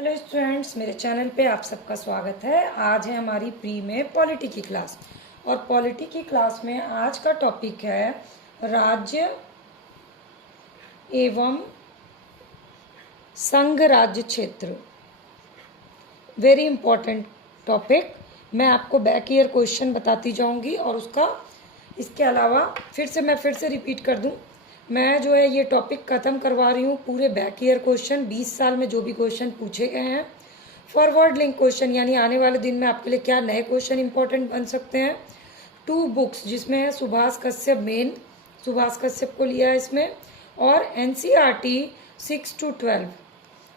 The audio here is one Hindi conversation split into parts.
हेलो स्टूडेंट्स, मेरे चैनल पे आप सबका स्वागत है। आज है हमारी प्री में पॉलिटी की क्लास और पॉलिटी की क्लास में आज का टॉपिक है राज्य एवं संघ राज्य क्षेत्र। Very important topic. मैं आपको बैक ईयर क्वेश्चन बताती जाऊंगी और उसका इसके अलावा फिर से रिपीट कर दूं, मैं जो है ये टॉपिक ख़त्म करवा रही हूँ। पूरे बैक ईयर क्वेश्चन 20 साल में जो भी क्वेश्चन पूछे गए हैं, फॉरवर्ड लिंक क्वेश्चन यानी आने वाले दिन में आपके लिए क्या नए क्वेश्चन इंपॉर्टेंट बन सकते हैं। 2 बुक्स जिसमें है सुभाष कश्यप, मेन सुभाष कश्यप को लिया है इसमें, और NCERT 6 to 12।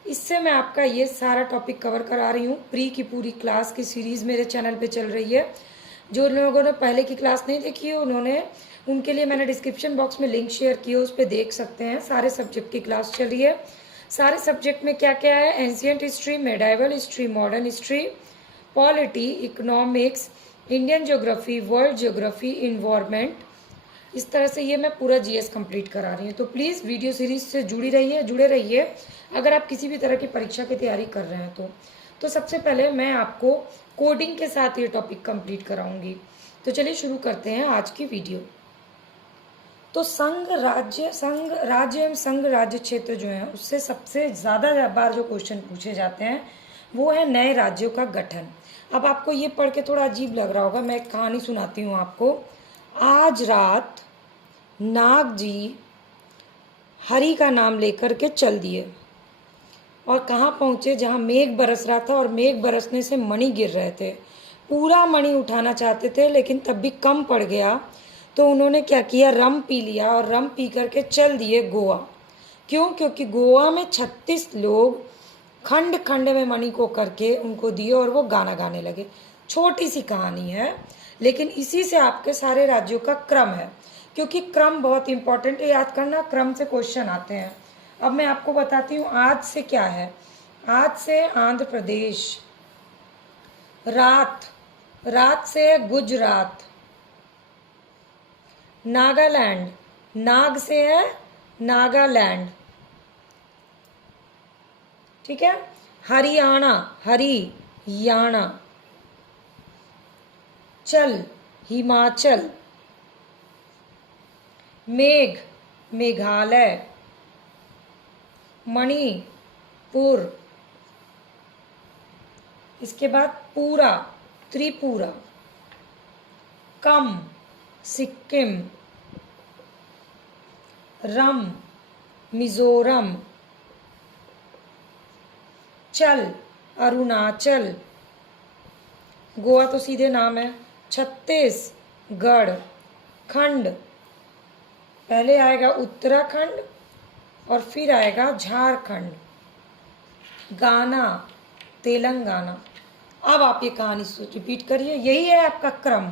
इससे मैं आपका ये सारा टॉपिक कवर करा रही हूँ। प्री की पूरी क्लास की सीरीज़ मेरे चैनल पे चल रही है। जो लोगों ने पहले की क्लास नहीं देखी है उनके लिए मैंने डिस्क्रिप्शन बॉक्स में लिंक शेयर किया, उस पर देख सकते हैं। सारे सब्जेक्ट की क्लास चल रही है। सारे सब्जेक्ट में क्या क्या है, ancient history, medieval history, modern history, polity, economics, Indian geography, world geography, environment. इस तरह से ये मैं पूरा GS कंप्लीट करा रही हूँ। तो प्लीज़ वीडियो सीरीज से जुड़े रहिए अगर आप किसी भी तरह की परीक्षा की तैयारी कर रहे हैं तो सबसे पहले मैं आपको कोडिंग के साथ ये टॉपिक कंप्लीट कराऊंगी। तो चलिए शुरू करते हैं आज की वीडियो। तो संघ राज्य एवं संघ राज्य क्षेत्र जो है उससे सबसे ज़्यादा बार जो क्वेश्चन पूछे जाते हैं वो है नए राज्यों का गठन। अब आपको ये पढ़ के थोड़ा अजीब लग रहा होगा, मैं एक कहानी सुनाती हूँ आपको। आज रात नाग जी हरि का नाम लेकर के चल दिए और कहाँ पहुँचे, जहाँ मेघ बरस रहा था और मेघ बरसने से मणि गिर रहे थे। पूरा मणि उठाना चाहते थे लेकिन तब भी कम पड़ गया, तो उन्होंने क्या किया, रम पी लिया और रम पी करके चल दिए गोवा। क्यों? क्योंकि गोवा में 36 लोग खंड खंड में मणि को करके उनको दिए और वो गाना गाने लगे। छोटी सी कहानी है लेकिन इसी से आपके सारे राज्यों का क्रम है, क्योंकि क्रम बहुत इंपॉर्टेंट है, याद करना। क्रम से क्वेश्चन आते हैं। अब मैं आपको बताती हूँ आज से क्या है। आज से आंध्र प्रदेश, रात से गुजरात, नागालैंड, नाग से है नागालैंड, ठीक है। हरियाणा, चल हिमाचल, मेघालय, मणिपुर, इसके बाद पूरा त्रिपुरा, कम सिक्किम, रम मिजोरम, चल अरुणाचल, गोवा तो सीधे नाम है, छत्तीसगढ़, खंड पहले आएगा उत्तराखंड और फिर आएगा झारखंड, गाना तेलंगाना। अब आप ये कहानी रिपीट करिए। यही है आपका क्रम,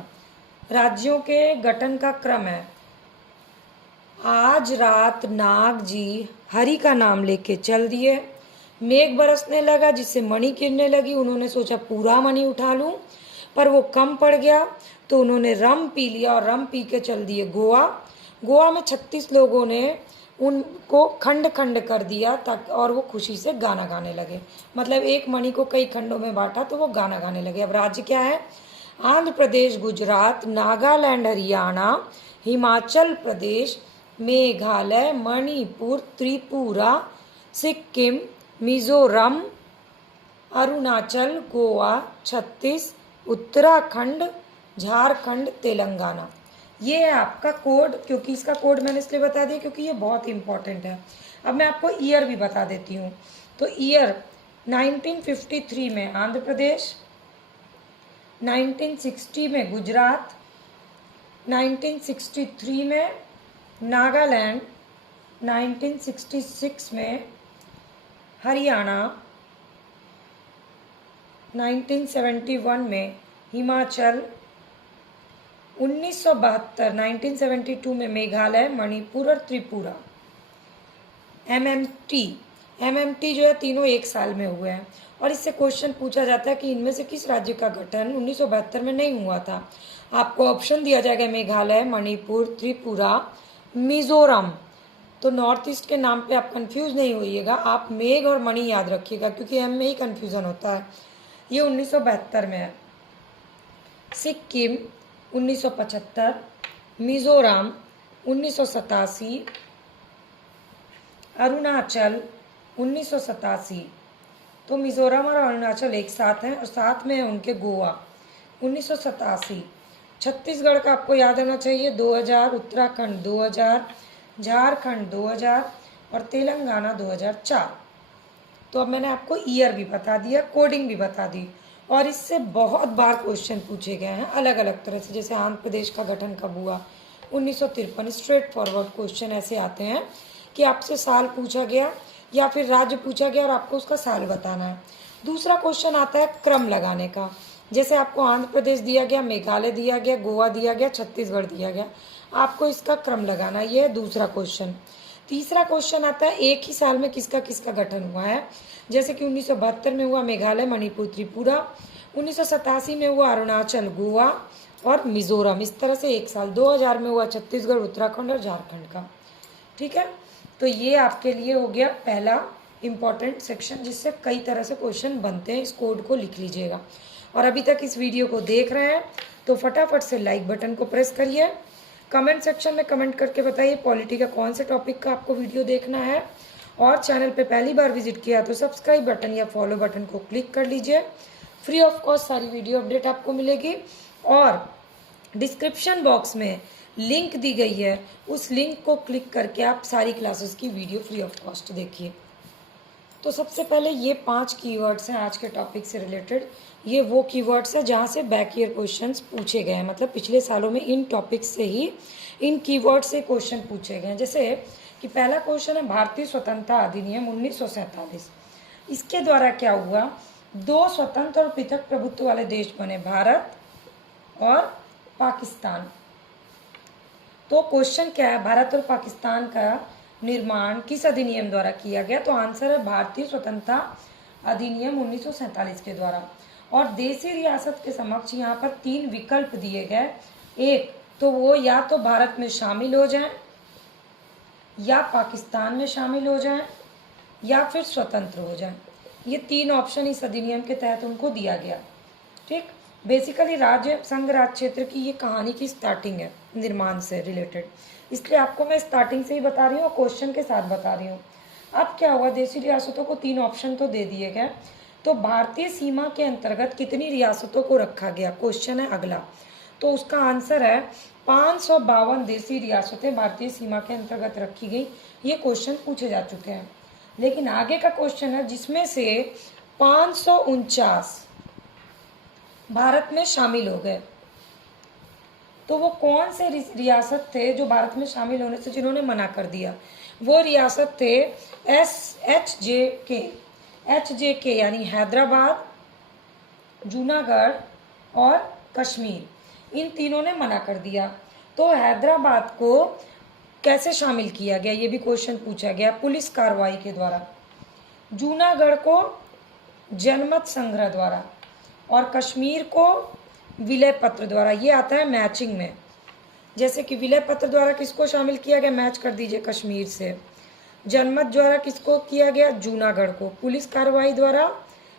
राज्यों के गठन का क्रम है। आज रात नाग जी हरि का नाम लेके चल दिए, मेघ बरसने लगा जिससे मणि गिरने लगी। उन्होंने सोचा पूरा मणि उठा लूं, पर वो कम पड़ गया तो उन्होंने रम पी लिया और रम पी के चल दिए गोवा में 36 लोगों ने उनको खंड खंड कर दिया ताकि और वो खुशी से गाना गाने लगे। मतलब एक मणि को कई खंडों में बांटा तो वो गाना गाने लगे। अब राज्य क्या है, आंध्र प्रदेश, गुजरात, नागालैंड, हरियाणा, हिमाचल प्रदेश, मेघालय, मणिपुर, त्रिपुरा, सिक्किम, मिजोरम, अरुणाचल, गोवा, छत्तीस, उत्तराखंड, झारखंड, तेलंगाना। ये है आपका कोड। क्योंकि इसका कोड मैंने इसलिए बता दिया क्योंकि ये बहुत इंपॉर्टेंट है। अब मैं आपको ईयर भी बता देती हूँ। तो ईयर 1953 में आंध्र प्रदेश, 1960 में गुजरात, 1963 में नागालैंड, 1966 में हरियाणा, 1971 में हिमाचल, 1972 में मेघालय, मणिपुर और त्रिपुरा। MMT जो है तीनों एक साल में हुए हैं और इससे क्वेश्चन पूछा जाता है कि इनमें से किस राज्य का गठन 1972 में नहीं हुआ था। आपको ऑप्शन दिया जाएगा मेघालय, मणिपुर, त्रिपुरा, मिजोरम। तो नॉर्थ ईस्ट के नाम पे आप कंफ्यूज नहीं होइएगा, आप मेघ और मणि याद रखिएगा क्योंकि एम में ही कंफ्यूजन होता है। ये 1972 में है। सिक्किम 1975, मिजोरम 1987, अरुणाचल 1987। तो मिजोरम और अरुणाचल एक साथ हैं और साथ में है उनके गोवा 1987। छत्तीसगढ़ का आपको याद होना चाहिए 2000, उत्तराखंड 2000, झारखंड 2000 और तेलंगाना 2004। तो अब मैंने आपको ईयर भी बता दिया, कोडिंग भी बता दी, और इससे बहुत बार क्वेश्चन पूछे गए हैं अलग अलग तरह से। जैसे आंध्र प्रदेश का गठन कब हुआ, 1953। स्ट्रेट फॉरवर्ड क्वेश्चन ऐसे आते हैं कि आपसे साल पूछा गया या फिर राज्य पूछा गया और आपको उसका साल बताना है। दूसरा क्वेश्चन आता है क्रम लगाने का। जैसे आपको आंध्र प्रदेश दिया गया, मेघालय दिया गया, गोवा दिया गया, छत्तीसगढ़ दिया गया, आपको इसका क्रम लगाना, ये है दूसरा क्वेश्चन। तीसरा क्वेश्चन आता है एक ही साल में किसका किसका गठन हुआ है। जैसे कि 1972 में हुआ मेघालय, मणिपुर, त्रिपुरा, 1987 में हुआ अरुणाचल, गोवा और मिजोरम, इस तरह से एक साल। 2000 में हुआ छत्तीसगढ़, उत्तराखंड और झारखंड का। ठीक है, तो ये आपके लिए हो गया पहला इम्पॉर्टेंट सेक्शन जिससे कई तरह से क्वेश्चन बनते हैं। इस कोड को लिख लीजिएगा। और अभी तक इस वीडियो को देख रहे हैं तो फटाफट से लाइक बटन को प्रेस करिए। कमेंट सेक्शन में कमेंट करके बताइए पॉलिटी का कौन से टॉपिक का आपको वीडियो देखना है। और चैनल पे पहली बार विजिट किया तो सब्सक्राइब बटन या फॉलो बटन को क्लिक कर लीजिए। फ्री ऑफ कॉस्ट सारी वीडियो अपडेट आपको मिलेगी। और डिस्क्रिप्शन बॉक्स में लिंक दी गई है, उस लिंक को क्लिक करके आप सारी क्लासेस की वीडियो फ्री ऑफ कॉस्ट देखिए। तो सबसे पहले ये 5 कीवर्ड्स हैं आज के टॉपिक से रिलेटेड। ये वो कीवर्ड्स हैं जहाँ से बैक ईयर क्वेश्चंस पूछे गए हैं, मतलब पिछले सालों में इन टॉपिक्स से ही इन कीवर्ड से क्वेश्चन पूछे गए हैं। जैसे कि पहला क्वेश्चन है भारतीय स्वतंत्रता अधिनियम 1947। इसके द्वारा क्या हुआ, 2 स्वतंत्र और पृथक प्रभुत्व वाले देश बने, भारत और पाकिस्तान। तो क्वेश्चन क्या है, भारत और पाकिस्तान का निर्माण किस अधिनियम द्वारा किया गया। तो आंसर है भारतीय स्वतंत्रता अधिनियम 1947 के द्वारा। और देशी रियासत के समक्ष यहाँ पर 3 विकल्प दिए गए। एक तो वो या तो भारत में शामिल हो जाएं, या पाकिस्तान में शामिल हो जाएं, या फिर स्वतंत्र हो जाएं। ये 3 ऑप्शन इस अधिनियम के तहत उनको दिया गया। ठीक, बेसिकली राज्य संघ राज क्षेत्र की ये कहानी की स्टार्टिंग है निर्माण से रिलेटेड, इसलिए आपको मैं स्टार्टिंग से ही बता रही हूँ और क्वेश्चन के साथ बता रही हूँ। अब क्या हुआ, देशी रियासतों को 3 ऑप्शन तो दे दिए गए। तो भारतीय सीमा के अंतर्गत कितनी रियासतों को रखा गया, क्वेश्चन है अगला। तो उसका आंसर है 552 देशी रियासतें भारतीय सीमा के अंतर्गत रखी गई। ये क्वेश्चन पूछे जा चुके हैं। लेकिन आगे का क्वेश्चन है जिसमें से 549 भारत में शामिल हो गए। तो वो कौन से रियासत थे जो भारत में शामिल होने से जिन्होंने मना कर दिया। वो रियासत थे एच जे के यानी हैदराबाद, जूनागढ़ और कश्मीर। इन तीनों ने मना कर दिया। तो हैदराबाद को कैसे शामिल किया गया, ये भी क्वेश्चन पूछा गया, पुलिस कार्रवाई के द्वारा। जूनागढ़ को जनमत संग्रह द्वारा और कश्मीर को विलय पत्र द्वारा। ये आता है मैचिंग में। जैसे कि विलय पत्र द्वारा किसको शामिल किया गया, मैच कर दीजिए कश्मीर से। जनमत द्वारा किसको किया गया, जूनागढ़ को। पुलिस कार्रवाई द्वारा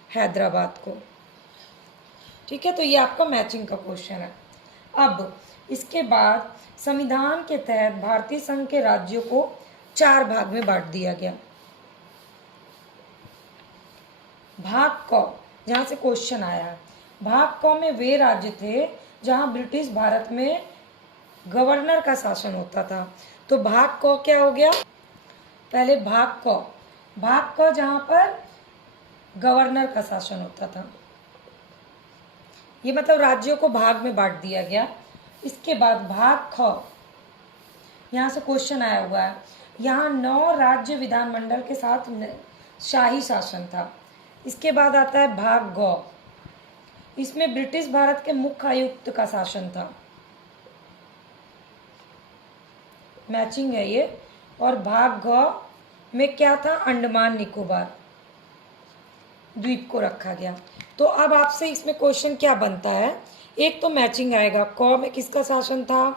हैदराबाद को। ठीक है, तो ये आपका मैचिंग का क्वेश्चन है। अब इसके बाद संविधान के तहत भारतीय संघ के राज्यों को 4 भाग में बांट दिया गया। भाग क, जहाँ से क्वेश्चन आया है, भाग क में वे राज्य थे जहाँ ब्रिटिश भारत में गवर्नर का शासन होता था। तो भाग क क्या हो गया, पहले भाग क जहाँ पर गवर्नर का शासन होता था, ये मतलब राज्यों को भाग में बांट दिया गया। इसके बाद भाग ख, यहाँ से क्वेश्चन आया हुआ है, यहाँ 9 राज्य विधानमंडल के साथ शाही शासन था। इसके बाद आता है भाग ग, इसमें ब्रिटिश भारत के मुख्य आयुक्त का शासन था। मैचिंग है ये। और भाग घ में क्या था, अंडमान निकोबार द्वीप को रखा गया। तो अब आपसे इसमें क्वेश्चन क्या बनता है, एक तो मैचिंग आएगा, क में किसका शासन था,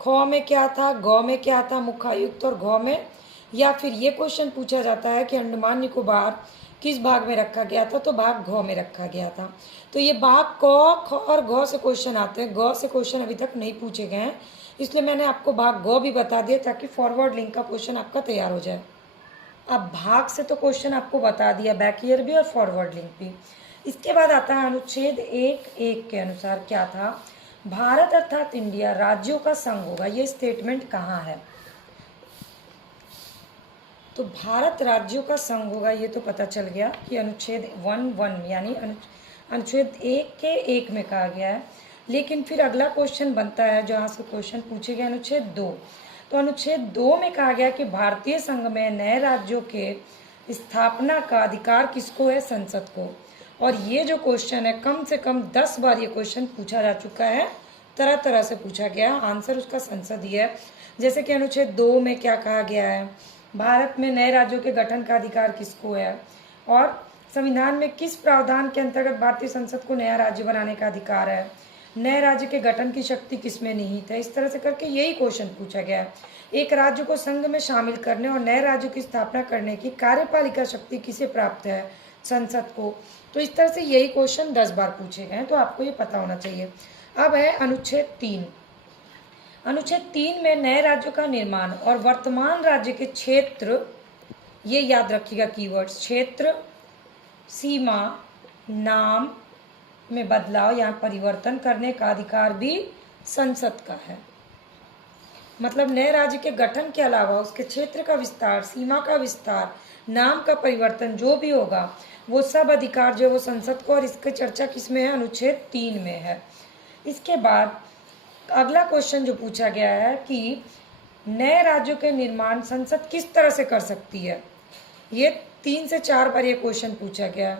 ख में क्या था, ग में क्या था, मुख्य आयुक्त, और घ में या फिर ये क्वेश्चन पूछा जाता है कि अंडमान निकोबार किस भाग में रखा गया था, तो भाग घ में रखा गया था। तो ये भाग क, ख और घ से क्वेश्चन आते हैं, ग से क्वेश्चन अभी तक नहीं पूछे गए हैं, इसलिए मैंने आपको भाग ग भी बता दिया ताकि फॉरवर्ड लिंक का क्वेश्चन आपका तैयार हो जाए। अब भाग से तो क्वेश्चन आपको बता दिया, बैक ईयर भी और फॉरवर्ड लिंक भी। इसके बाद आता है अनुच्छेद 1(1) के अनुसार क्या था, भारत अर्थात इंडिया राज्यों का संघ होगा। ये स्टेटमेंट कहाँ है? तो भारत राज्यों का संघ होगा, ये तो पता चल गया कि अनुच्छेद 1(1) यानी अनुच्छेद 1(1) में कहा गया है। लेकिन फिर अगला क्वेश्चन बनता है, जहाँ से क्वेश्चन पूछे गए अनुच्छेद 2। तो अनुच्छेद 2 में कहा गया कि भारतीय संघ में नए राज्यों के स्थापना का अधिकार किसको है? संसद को। और ये जो क्वेश्चन है कम से कम 10 बार ये क्वेश्चन पूछा जा चुका है, तरह तरह से पूछा गया, आंसर उसका संसद ही है। जैसे कि अनुच्छेद 2 में क्या कहा गया है, भारत में नए राज्यों के गठन का अधिकार किसको है, और संविधान में किस प्रावधान के अंतर्गत भारतीय संसद को नया राज्य बनाने का अधिकार है, नए राज्य के गठन की शक्ति किसमें निहित है। इस तरह से करके यही क्वेश्चन पूछा गया है। एक राज्य को संघ में शामिल करने और नए राज्यों की स्थापना करने की कार्यपालिका शक्ति किसे प्राप्त है? संसद को। तो इस तरह से यही क्वेश्चन 10 बार पूछे गए हैं, तो आपको ये पता होना चाहिए। अब है अनुच्छेद 3। अनुच्छेद 3 में नए राज्यों का निर्माण और वर्तमान राज्य के क्षेत्र, ये याद रखिएगा कीवर्ड्स, क्षेत्र, सीमा, नाम में बदलाव या परिवर्तन करने का अधिकार भी संसद का है। मतलब नए राज्य के गठन के अलावा उसके क्षेत्र का विस्तार, सीमा का विस्तार, नाम का परिवर्तन जो भी होगा वो सब अधिकार जो है वो संसद को, और इसकी चर्चा किस में है? अनुच्छेद 3 में है। इसके बाद अगला क्वेश्चन जो पूछा गया है कि नए राज्यों के निर्माण संसद किस तरह से कर सकती है। ये 3 से 4 बार ये क्वेश्चन पूछा गया।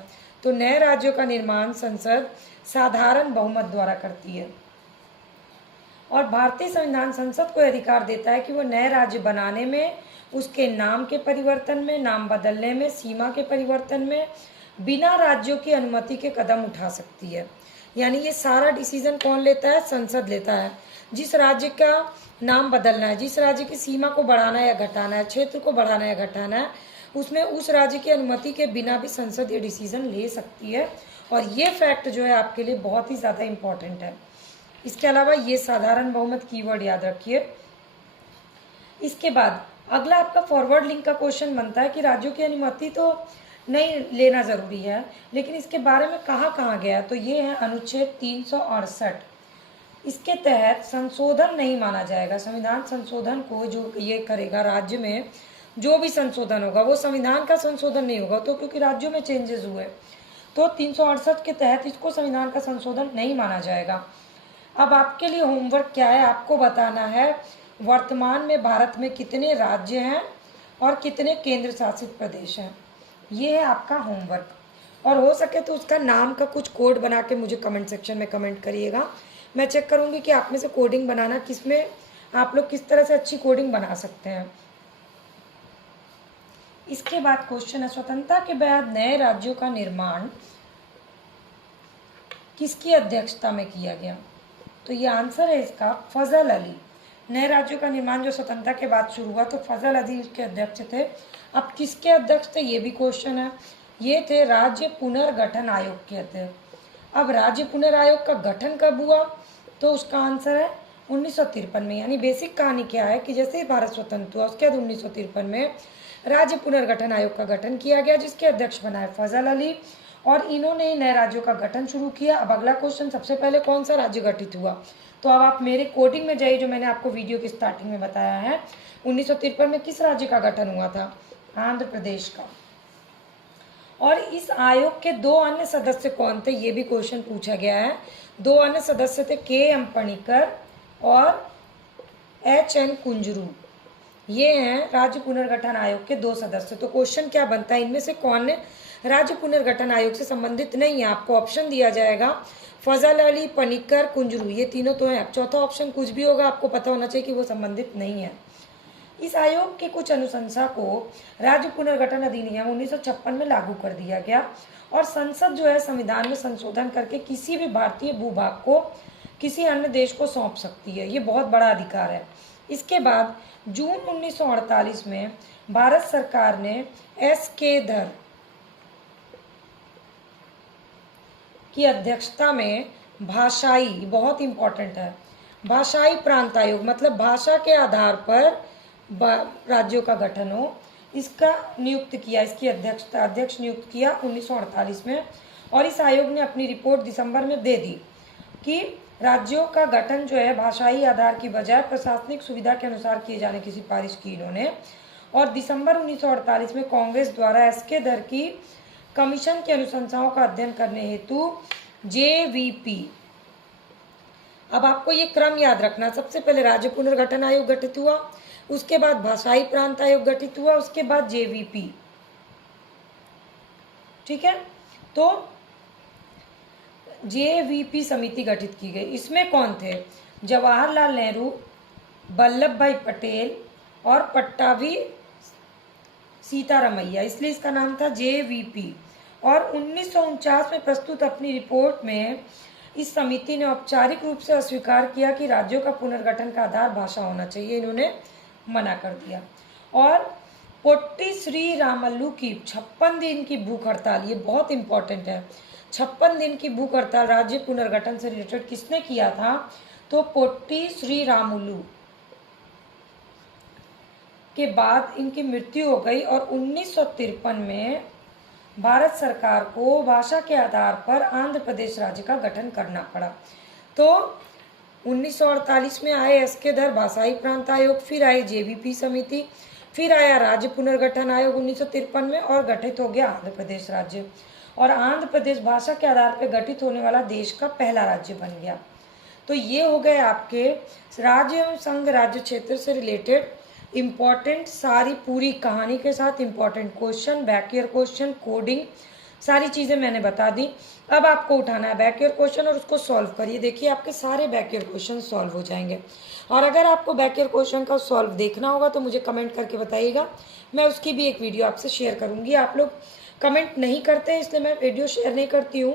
तो नए राज्यों का निर्माण संसद साधारण बहुमत द्वारा करती है, और भारतीय संविधान संसद को अधिकार देता है कि वो नए राज्य बनाने में, उसके नाम के परिवर्तन में, नाम बदलने में, सीमा के परिवर्तन में बिना राज्यों की अनुमति के कदम उठा सकती है। यानी ये सारा डिसीजन कौन लेता है? संसद लेता है। जिस राज्य का नाम बदलना है, जिस राज्य की सीमा को बढ़ाना है या घटाना है, क्षेत्र को बढ़ाना है या घटाना है, उसमें उस राज्य की अनुमति के बिना भी संसद ये डिसीजन ले सकती है। और ये फैक्ट जो है आपके लिए बहुत ही ज़्यादा इम्पॉर्टेंट है। इसके अलावा ये साधारण बहुमत कीवर्ड याद रखिए। इसके बाद अगला आपका फॉरवर्ड लिंक का क्वेश्चन बनता है कि राज्यों की अनुमति तो नहीं लेना ज़रूरी है, लेकिन इसके बारे में कहा गया। तो ये है अनुच्छेद 368। इसके तहत संशोधन नहीं माना जाएगा। संविधान संशोधन को जो ये करेगा, राज्य में जो भी संशोधन होगा वो संविधान का संशोधन नहीं होगा, तो क्योंकि राज्यों में चेंजेस हुए तो 368 के तहत इसको संविधान का संशोधन नहीं माना जाएगा। अब आपके लिए होमवर्क क्या है? आपको बताना है वर्तमान में भारत में कितने राज्य हैं और कितने केंद्र शासित प्रदेश हैं। ये है आपका होमवर्क, और हो सके तो उसका नाम का कुछ कोड बना के मुझे कमेंट सेक्शन में कमेंट करिएगा। मैं चेक करूँगी कि आप में से कोडिंग बनाना किसमें, आप लोग किस तरह से अच्छी कोडिंग बना सकते हैं। इसके बाद क्वेश्चन है, स्वतंत्रता के बाद नए राज्यों का निर्माण किसकी अध्यक्षता में किया गया? तो ये आंसर है इसका फजल अली। नए राज्यों का निर्माण जो स्वतंत्रता के बाद शुरू हुआ, तो फजल अली उसके अध्यक्ष थे। अब किसके अध्यक्ष थे ये भी क्वेश्चन है। ये थे राज्य पुनर्गठन आयोग के अध्यक्ष। अब राज्य पुनर्आयोग का गठन कब हुआ? तो उसका आंसर है 1953 में। यानी बेसिक कहानी क्या है कि जैसे ही भारत स्वतंत्र हुआ उसके बाद 1953 में राज्य पुनर्गठन आयोग का गठन किया गया, जिसके अध्यक्ष बनाए फजल अली, और इन्होंने नए राज्यों का गठन शुरू किया। अब अगला क्वेश्चन, सबसे पहले कौन सा राज्य गठित हुआ? तो अब आप मेरे कोडिंग में जाइए, जो मैंने आपको वीडियो की स्टार्टिंग में बताया है। 1953 में किस राज्य का गठन हुआ था? आंध्र प्रदेश का। और इस आयोग के 2 अन्य सदस्य कौन थे? ये भी क्वेश्चन पूछा गया है। 2 अन्य सदस्य थे के.एम. पणिक्कर और H.N. कुंजरू। ये हैं राज्य पुनर्गठन आयोग के 2 सदस्य। तो क्वेश्चन क्या बनता है, इनमें से कौन राज्य पुनर्गठन आयोग से संबंधित नहीं है? आपको ऑप्शन दिया जाएगा फजल अली, पणिक्कर, कुंजरू, ये तीनों तो हैं। अब चौथा ऑप्शन कुछ भी होगा, आपको पता होना चाहिए कि वो संबंधित नहीं है। इस आयोग के कुछ अनुशंसा को राज्य पुनर्गठन अधिनियम 1956 में लागू कर दिया गया, और संसद जो है संविधान में संशोधन करके किसी भी भारतीय भूभाग को किसी अन्य देश को सौंप सकती है। ये बहुत बड़ा अधिकार है। इसके बाद जून 1948 में भारत सरकार ने एस.के. धर की अध्यक्षता में भाषाई, बहुत इंपॉर्टेंट है, भाषाई प्रांत आयोग, मतलब भाषा के आधार पर राज्यों का गठन हो, इसका नियुक्त किया, इसकी अध्यक्ष नियुक्त किया 1948 में। और इस आयोग ने अपनी रिपोर्ट दिसंबर में दे दी कि राज्यों का गठन जो है भाषाई आधार की बजाय प्रशासनिक सुविधा के अनुसार किए जाने की सिफारिश की इन्होंने। और दिसंबर 1948 में कांग्रेस द्वारा एस.के. धर की कमीशन की अनुशंसाओं का अध्ययन करने हेतु JVP, अब आपको ये क्रम याद रखना, सबसे पहले राज्य पुनर्गठन आयोग गठित हुआ, उसके बाद भाषाई प्रांत आयोग गठित हुआ, उसके बाद JVP। ठीक है, तो JVP समिति गठित की गई। इसमें कौन थे? जवाहरलाल नेहरू, वल्लभ भाई पटेल और पट्टाभी सीतारमैया, इसलिए इसका नाम था JVP। और 1949 में प्रस्तुत अपनी रिपोर्ट में इस समिति ने औपचारिक रूप से अस्वीकार किया कि राज्यों का पुनर्गठन का आधार भाषा होना चाहिए, इन्होंने मना कर दिया। और पोट्टी श्री रामल्लू की 56 दिन की भूख हड़ताल, ये बहुत इंपॉर्टेंट है, 56 दिन की भूख हड़ताल राज्य पुनर्गठन से रिलेटेड किसने किया था? तो पोट्टी श्री रामुलू के बाद इनकी मृत्यु हो गई और 1953 में भारत सरकार को भाषा के आधार पर आंध्र प्रदेश राज्य का गठन करना पड़ा। तो 1948 में आए एस.के. धर भाषाई प्रांत आयोग, फिर आए JVP समिति, फिर आया राज्य पुनर्गठन आयोग 1953 में और गठित हो गया आंध्र प्रदेश राज्य। और आंध्र प्रदेश भाषा के आधार पर गठित होने वाला देश का पहला राज्य बन गया। तो ये हो गए आपके राज्य एवं संघ राज्य क्षेत्र से रिलेटेड इम्पॉर्टेंट सारी पूरी कहानी के साथ इम्पॉर्टेंट क्वेश्चन, बैकईयर क्वेश्चन, कोडिंग, सारी चीज़ें मैंने बता दी। अब आपको उठाना है बैकईयर क्वेश्चन और उसको सॉल्व करिए। देखिए आपके सारे बैकईयर क्वेश्चन सॉल्व हो जाएंगे। और अगर आपको बैकईयर क्वेश्चन का सॉल्व देखना होगा तो मुझे कमेंट करके बताइएगा, मैं उसकी भी एक वीडियो आपसे शेयर करूँगी। आप लोग कमेंट नहीं करते हैं इसलिए मैं वीडियो शेयर नहीं करती हूँ,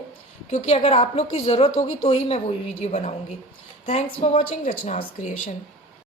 क्योंकि अगर आप लोग की ज़रूरत होगी तो ही मैं वो वीडियो बनाऊँगी। Thanks for watching Rachna's creation.